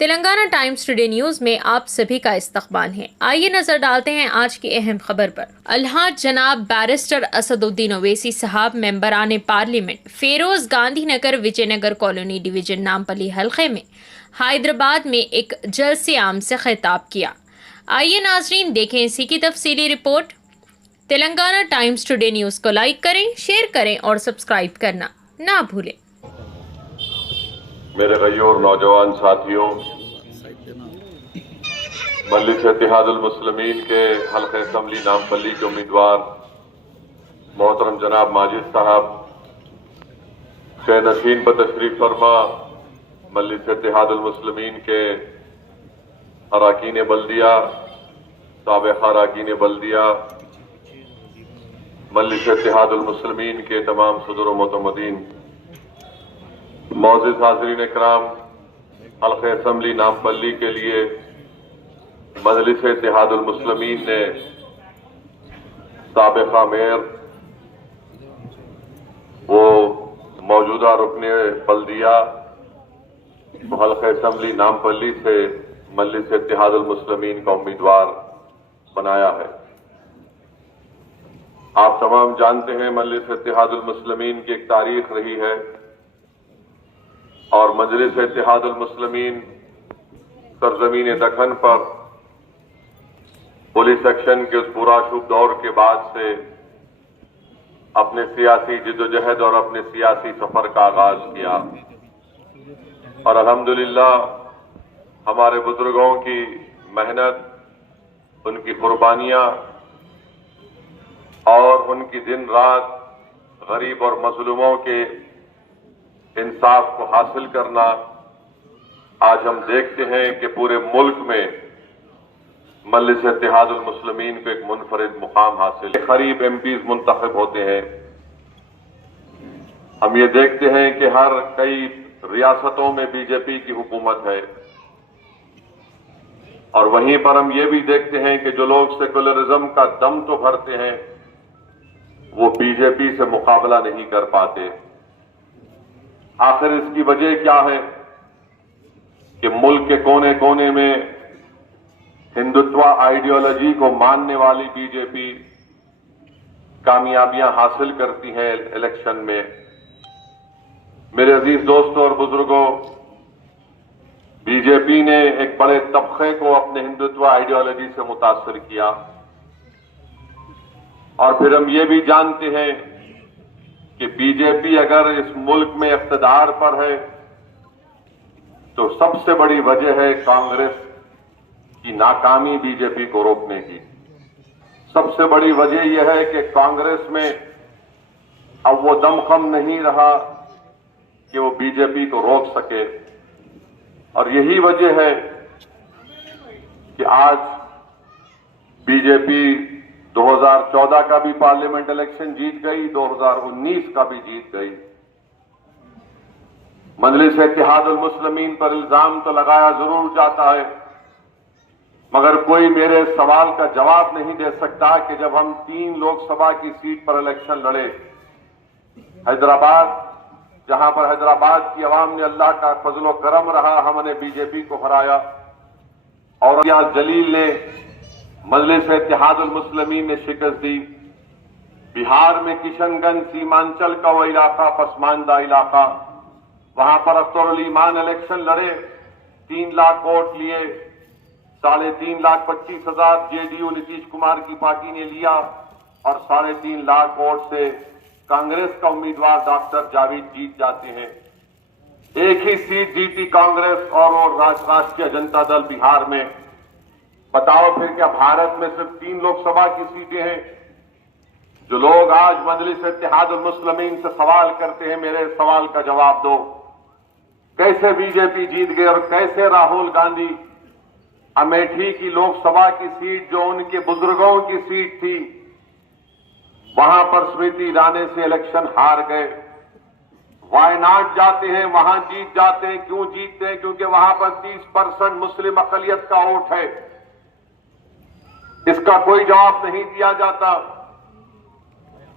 Telangana times today news में आप सभी का इस्तकबाल है। आइए नजर डालते हैं आज की अहम खबर पर। अल्हाज जनाब बैरिस्टर असदुद्दीन ओवैसी साहब मेंबरान parliament Feroz Gandhi Nagar Vijayanagar colony division Nampally हलके में हैदराबाद में एक जलसे आम से खिताब किया। आइए नाजरीन देखें इसी की तफसीली report. Telangana times today news को लाइक करें, शेयर करें और सब्सक्राइब करना ना भूलें। मेरे गयूर नौजवान साथियों, मजलिस इत्तेहादुल मुस्लिमीन के हल्के असम्बली नामपल्ली के उम्मीदवार मोहतरम जनाब माजिद साहब से नशीन पर तशरीफ फरमा मजलिस इत्तेहादुल मुस्लिमीन के अराकीन बल्दिया, साबिक़ अराकीन बल्दिया, मजलिस इत्तेहादुल मुस्लिमीन के तमाम सदर व मुतमदीन, मौजूद हाज़रीन इकराम, हल्के असम्बली नामपल्ली के लिए मजलिस इत्तेहादुल मुस्लिमीन ने साबिक़ा मेयर वो मौजूदा रुकने बल्दिया हल्के असम्बली नामपल्ली से मजलिस इत्तेहादुल मुस्लिमीन का उम्मीदवार बनाया है। आप तमाम जानते हैं मजलिस इत्तेहादुल मुस्लिमीन की एक तारीख रही है और मजलिस इत्तेहादुल मुस्लिमीन सरजमीन दक्कन पर पुलिस एक्शन के उस पुरआशूब दौर के बाद से अपने सियासी जिद्दोजहद और अपने सियासी सफर का आगाज किया और अल्हम्दुलिल्लाह हमारे बुजुर्गों की मेहनत, उनकी कुर्बानियां और उनकी दिन रात गरीब और मजलूमों के इंसाफ को हासिल करना, आज हम देखते हैं कि पूरे मुल्क में मजलिस इत्तेहादुल मुस्लिमीन को एक मुनफरिद मुकाम हासिल है। करीब एमपीज मुंतखब होते हैं। हम ये देखते हैं कि हर कई रियासतों में बीजेपी की हुकूमत है और वहीं पर हम ये भी देखते हैं कि जो लोग सेकुलरिज्म का दम तो भरते हैं वो बीजेपी से मुकाबला नहीं कर पाते। आखिर इसकी वजह क्या है कि मुल्क के कोने कोने में हिंदुत्व आइडियोलॉजी को मानने वाली बीजेपी कामयाबियां हासिल करती है इलेक्शन में। मेरे अजीज दोस्तों और बुजुर्गों, बीजेपी ने एक बड़े तबके को अपने हिंदुत्व आइडियोलॉजी से मुतासर किया और फिर हम ये भी जानते हैं कि बीजेपी अगर इस मुल्क में इख्तिदार पर है तो सबसे बड़ी वजह है कांग्रेस की नाकामी बीजेपी को रोकने की। सबसे बड़ी वजह यह है कि कांग्रेस में अब वो दमखम नहीं रहा कि वो बीजेपी को रोक सके और यही वजह है कि आज बीजेपी 2014 का भी पार्लियामेंट इलेक्शन जीत गई, 2019 का भी जीत गई। मजलिस इत्तेहादुल मुस्लिमीन पर इल्जाम तो लगाया जरूर जाता है मगर कोई मेरे सवाल का जवाब नहीं दे सकता कि जब हम 3 लोकसभा की सीट पर इलेक्शन लड़े, हैदराबाद, जहां पर हैदराबाद की आवाम ने अल्लाह का फजलो करम रहा, हमने बीजेपी को हराया और यहां जलील ने मजलिस इत्तेहादुल मुस्लिमीन ने शिकस्त दी। बिहार में किशनगंज सीमांचल का वो इलाका, पसमानदा इलाका, वहां पर अख्तरुल ईमान इलेक्शन लड़े, 3 लाख वोट लिए, 3,25,000 जेडीयू नीतीश कुमार की पार्टी ने लिया और 3.5 लाख वोट से कांग्रेस का उम्मीदवार डॉक्टर जावेद जीत जाते हैं। एक ही सीट जीती कांग्रेस और वो राष्ट्रीय जनता दल बिहार में। बताओ फिर क्या भारत में सिर्फ 3 लोकसभा की सीटें हैं? जो लोग आज मजलिस इत्तेहादुल मुस्लिमीन से सवाल करते हैं, मेरे सवाल का जवाब दो। कैसे बीजेपी जीत गए और कैसे राहुल गांधी अमेठी की लोकसभा की सीट, जो उनके बुजुर्गों की सीट थी, वहां पर स्मृति ईरानी से इलेक्शन हार गए। वायनाड जाते हैं, वहां जीत जाते हैं। क्यों जीतते हैं? क्योंकि वहां पर 30% मुस्लिम अकलियत का वोट है। इसका कोई जवाब नहीं दिया जाता।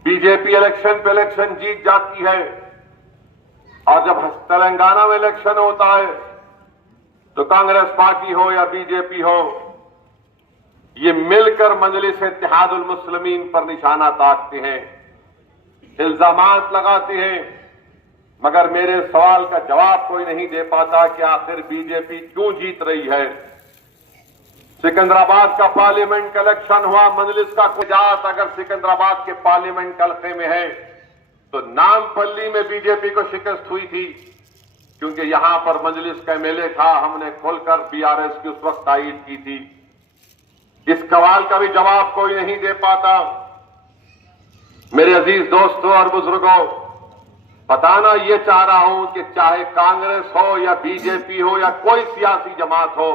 बीजेपी इलेक्शन पे इलेक्शन जीत जाती है और जब तेलंगाना में इलेक्शन होता है तो कांग्रेस पार्टी हो या बीजेपी हो, ये मिलकर मजलिस इत्तेहादुल मुस्लिमीन पर निशाना ताकते हैं, इल्जामात लगाते हैं, मगर मेरे सवाल का जवाब कोई नहीं दे पाता कि आखिर बीजेपी क्यों जीत रही है। सिकंदराबाद का पार्लियामेंट का इलेक्शन हुआ, मजलिस का जात अगर सिकंदराबाद के पार्लियामेंट हल्के में है तो नामपल्ली में बीजेपी को शिकस्त हुई थी, क्योंकि यहां पर मजलिस का एमएलए था, हमने खुलकर बीआरएस की उस वक्त तायीद की थी। इस सवाल का भी जवाब कोई नहीं दे पाता। मेरे अजीज दोस्तों और बुजुर्गों, बताना यह चाह रहा हूं कि चाहे कांग्रेस हो या बीजेपी हो या कोई सियासी जमात हो,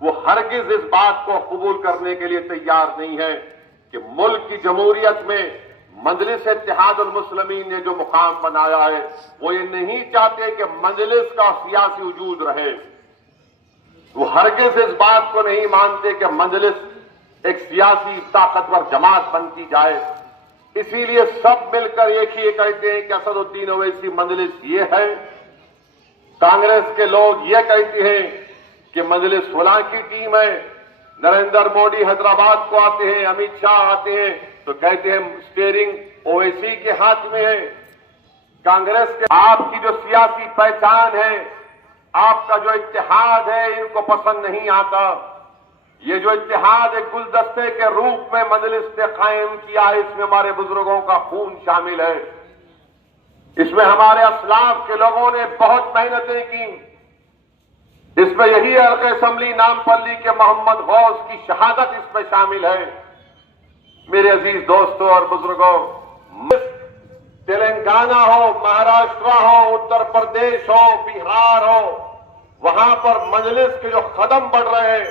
वो हरगिज इस बात को कबूल करने के लिए तैयार नहीं है कि मुल्क की जमहूरियत में मजलिस इत्तेहादुल मुस्लिमीन ने जो मुकाम बनाया है, वो ये नहीं चाहते कि मजलिस का सियासी वजूद रहे। वो हरगिज इस बात को नहीं मानते कि मजलिस एक सियासी ताकतवर जमात बनती जाए। इसीलिए सब मिलकर एक ही कहते हैं कि असदुद्दीन ओवैसी मजलिस ये है। कांग्रेस के लोग ये कहते हैं कि मजलिस फलां की टीम है। नरेंद्र मोदी हैदराबाद को आते हैं, अमित शाह आते हैं तो कहते हैं स्टीयरिंग ओवैसी के हाथ में है। कांग्रेस के आपकी जो सियासी पहचान है, आपका जो इत्तेहाद है, इनको पसंद नहीं आता। ये जो इत्तेहाद एक गुलदस्ते के रूप में मजलिस ने कायम किया है, इसमें हमारे बुजुर्गों का खून शामिल है। इसमें हमारे असलाफ के लोगों ने बहुत मेहनतें की। इसमें यही हल्के असेंबली नामपल्ली के मोहम्मद गौस की शहादत इसमें शामिल है। मेरे अजीज दोस्तों और बुजुर्गों, तेलंगाना हो, महाराष्ट्र हो, उत्तर प्रदेश हो, बिहार हो, वहां पर मजलिस के जो कदम बढ़ रहे हैं,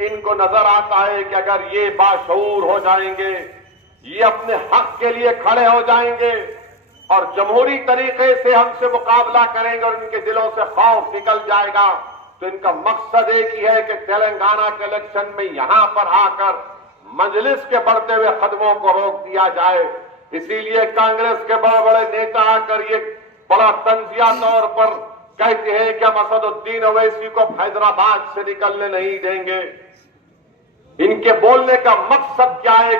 इनको नजर आता है कि अगर ये बाशऊर हो जाएंगे, ये अपने हक के लिए खड़े हो जाएंगे और जमहूरी तरीके से हमसे मुकाबला करेंगे और इनके दिलों से खौफ निकल जाएगा, तो इनका मकसद एक ही है कि तेलंगाना के इलेक्शन में यहां पर आकर मजलिस के बढ़ते हुए कदमों को रोक दिया जाए। इसीलिए कांग्रेस के बड़े बड़े नेता आकर ये बड़ा तंजिया तौर पर कहते हैं कि हम असदुद्दीन ओवैसी को हैदराबाद से निकलने नहीं देंगे। इनके बोलने का मकसद क्या है?